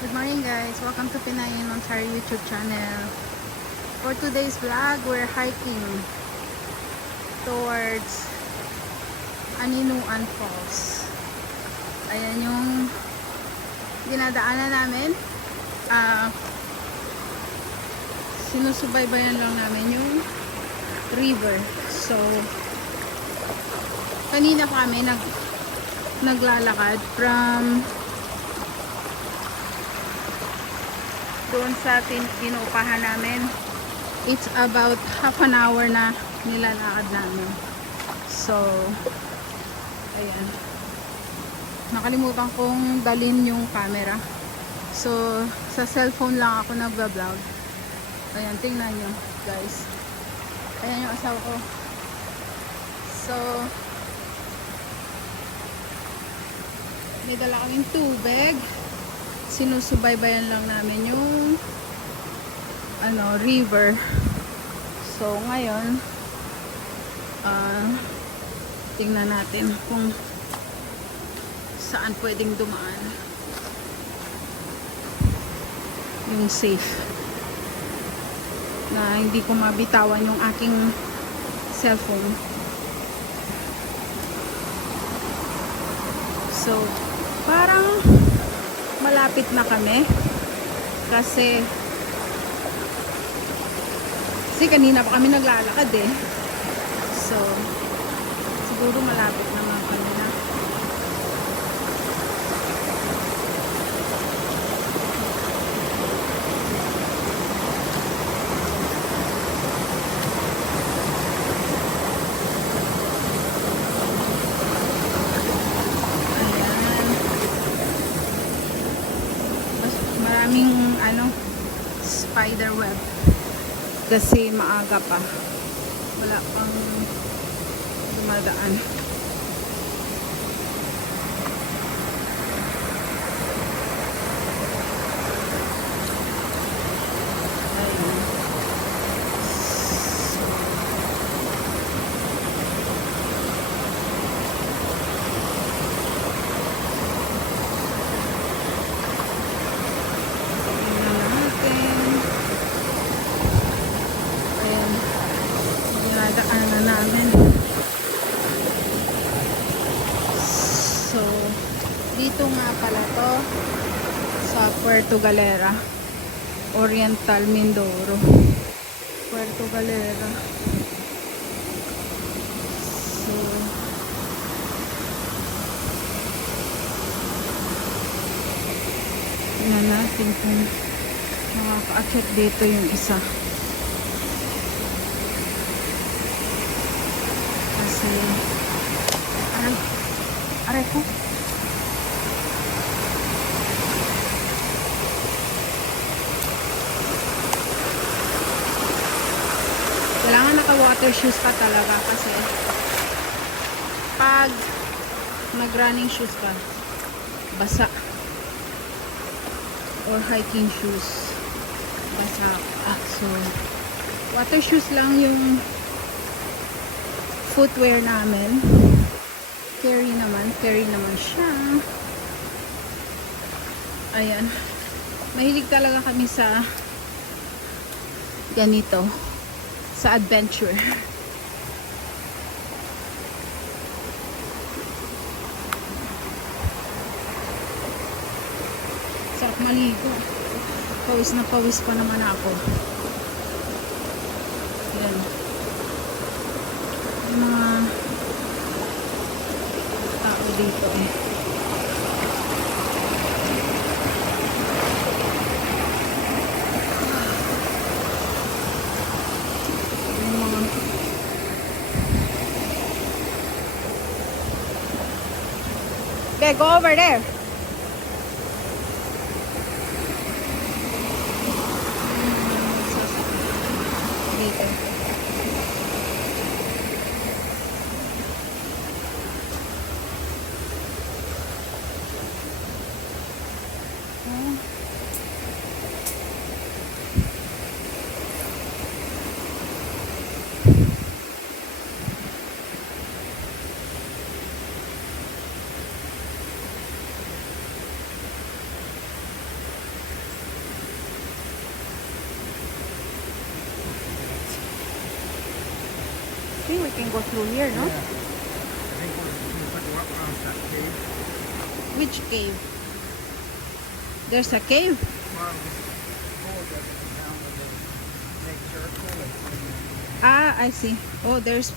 Good morning guys, welcome to Pinay in Ontario YouTube channel. For today's vlog, we're hiking towards Aninuan Falls. Ayan yung dinadaanan namin. Sinusubaybayan lang namin yung river. So kanina pa kami naglalakad from doon sa pinuupahan namin. It's about half an hour na nilalakad namin. So ayan, nakalimutan kong dalhin yung camera, so sa cellphone lang ako nagva-vlog. Ayan, tingnan nyo guys, ayan yung asawa ko. So may dala kaming tubig, sinusubaybayan lang namin yung river. So ngayon tingnan natin kung saan pwedeng dumaan yung safe na hindi ko mabitawan yung aking cellphone. So parang malapit na kami kasi kanina pa kami naglalakad eh. So siguro malapit naman kami na. Maraming spider web kasi maaga pa, wala pang dumadaan. Daanan namin. So dito nga pala to sa Puerto Galera, Oriental Mindoro, Puerto Galera. So tingnan natin kung makaka-akyat dito yung isa. Aray ko. Kailangan naka-water shoes ka talaga kasi pag nag-running shoes ka, basa. Or hiking shoes, basa. So, water shoes lang yung footwear namin. Carry naman siya. Ayan, mahilig talaga kami sa ganito, sa adventure. Sarap maligo, pawis na pawis pa naman ako. Ayan, yung mga tao dito eh. Okay, go over there. Dito. think we can go through here, no? Yeah. I think we could walk around that cave. Which cave? There's a cave. Well, go down with the big circle. Ah, I see. Oh, there's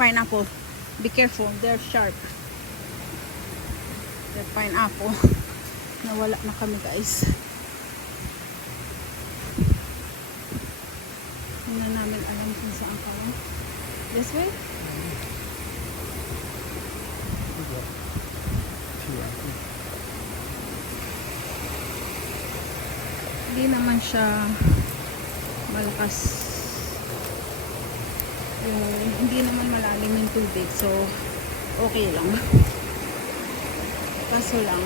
pineapple. Be careful, they're sharp. They're pineapple. Nawala na kami, guys. Hindi na namin alam kung saan kami. This way? Hindi naman siya malakas. Hindi naman malalim yung tubig. So, okay lang. Kaso lang,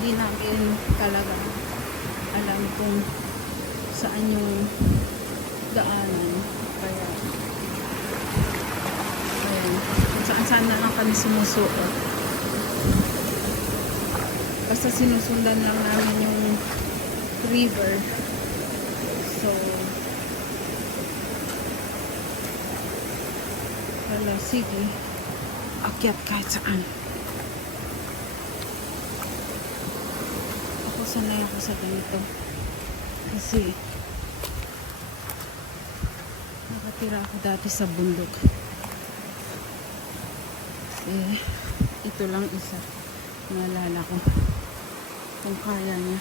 hindi namin talaga alam kung saan yung daanan. Kaya, ayun. Saan na lang kami sumusuot. Basta sinusundan lang namin yung river. So, wala, sige. Akyat kahit saan. Ako sanay ako sa ganito. Kasi, nakatira ako dati sa bundok. Eh, ito lang isa. Naalala ko. Kung kaya niya.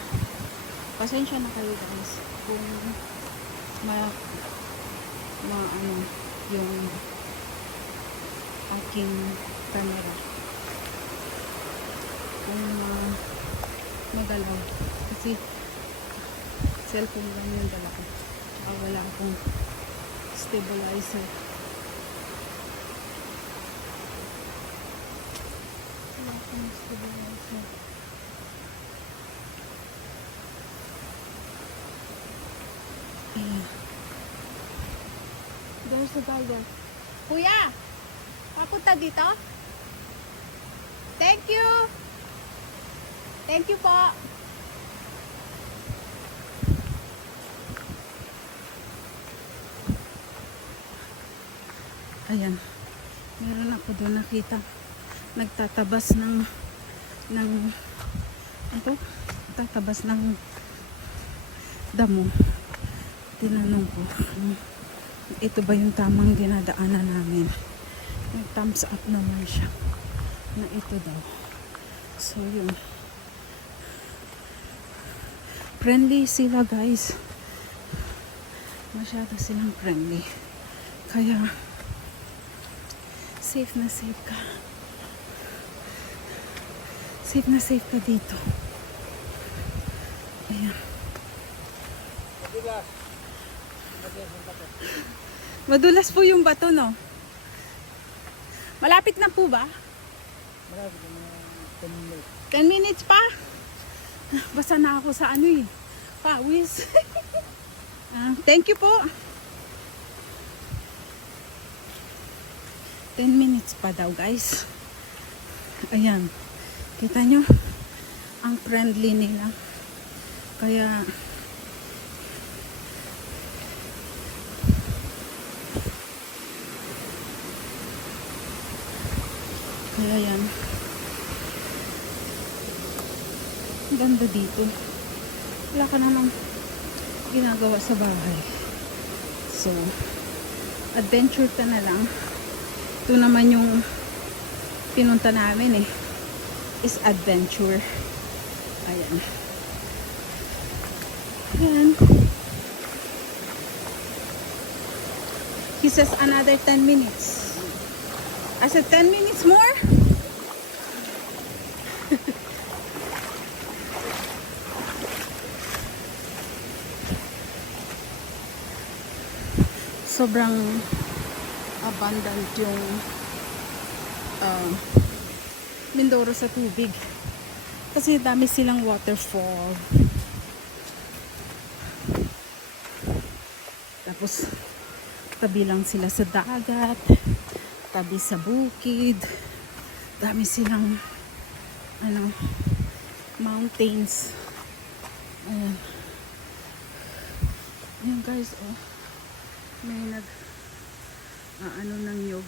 Pasensya na kayo, guys. Kung ano, yung aking camera. Kung magalaw. Kasi cellphone lang yung dala ko. Wala akong stabilizer. Wala akong stabilizer. Ayan. There's a guy there. Kuya! Papunta dito? Thank you! Thank you po! Ayan. Meron ako doon nakita. Nagtatabas ng ito? Tatabas ng damo. Tinanong ko, ito ba yung tamang dinadaanan namin? Nag-thumbs up naman siya na ito daw. So yun, friendly sila, guys. Masyado silang friendly, kaya safe na safe ka. Safe na safe ka dito. Ayan. Madulas po yung bato, no? Malapit na po ba? Malapit na 10 minutes. 10 minutes pa? Basta na ako sa ano eh. Pawis. Thank you po. 10 minutes pa daw, guys. Ayan. Kita nyo? Ang friendly nila. Kaya yan. Ganda dito. Wala ka namang ginagawa sa bahay. So, adventure ka na lang. Ito naman yung pinunta namin eh. Is adventure. Ayan. Ayan. He says another 10 minutes. I said 10 minutes more? Sobrang abundant yung Mindoro sa tubig. Kasi dami silang waterfall. Tapos tabi lang sila sa dagat, tabi sa bukid, dami silang mountains. Ayan. Ayan, guys, oh. May nag ano ng nyug.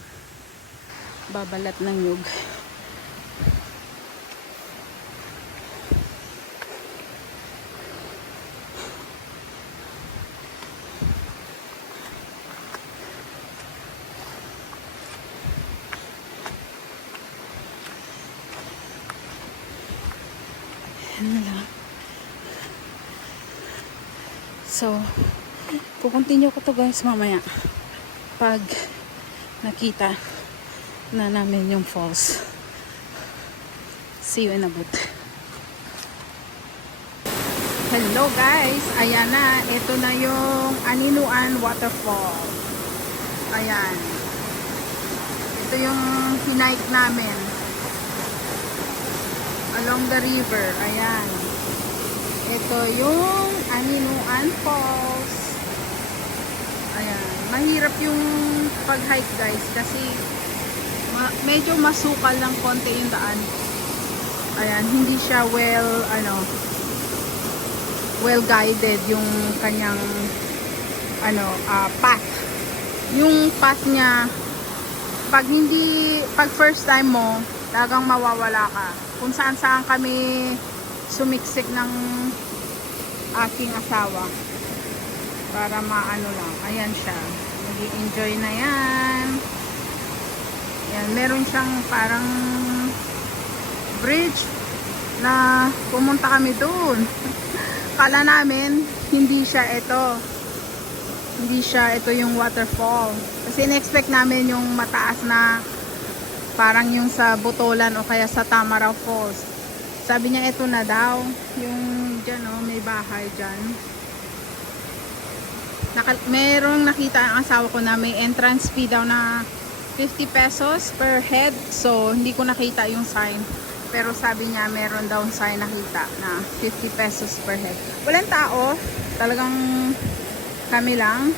Babalat ng nyug. Ano lang. So, kukontinue ko to guys mamaya. Pag nakita na namin yung falls. See you in a bit. Hello guys! Ayan na. Ito na yung Aninuan Waterfall. Ayan. Ito yung hinike namin. Along the river. Ayan. Ito yung Aninuan Falls. Ayan. Mahirap yung pag-hike guys kasi medyo masukal lang konti yung daan. Ayan. Hindi siya well guided yung kanyang path. Yung path niya pag first time mo talagang mawawala ka. Kung saan saan kami sumiksik ng aking asawa para maano lang. Ayan siya. Nag-i-enjoy na yan. Ayan, meron siyang parang bridge na pumunta kami doon. Kala namin hindi siya ito yung waterfall. Kasi in-expect namin yung mataas na parang yung sa Botolan o kaya sa Tamaraw Falls. Sabi niya ito na daw. Yung dyan may bahay dyan. Merong nakita ang asawa ko na may entrance fee daw na 50 pesos per head. So, hindi ko nakita yung sign. Pero sabi niya meron daw sign nakita na 50 pesos per head. Walang tao. Talagang kami lang.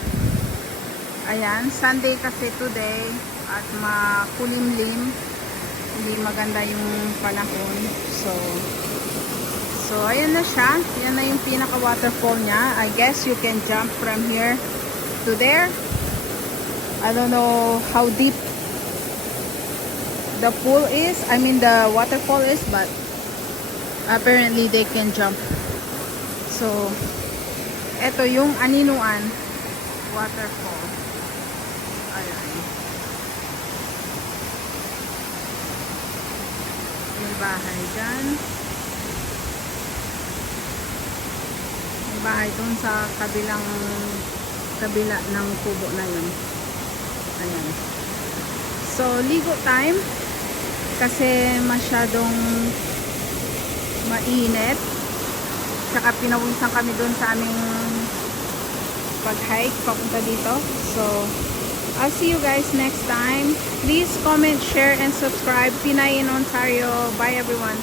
Ayan. Sunday kasi today. At makulimlim. Hindi maganda yung panahon. So ayan na siya. Yan na yung pinaka waterfall niya. I guess you can jump from here to there. I don't know how deep the pool is. I mean the waterfall is, but apparently they can jump. So eto yung Aninuan Waterfall. Ayan. May bahay dyan. May bahay dun sa kabila ng kubo na yun. Ayan. So, ligo time. Kasi masyadong mainit. Tsaka pinawisan kami dun sa aming pag-hike papunta dito. So, I'll see you guys next time. Please comment, share, and subscribe. Pinay in Ontario. Bye everyone.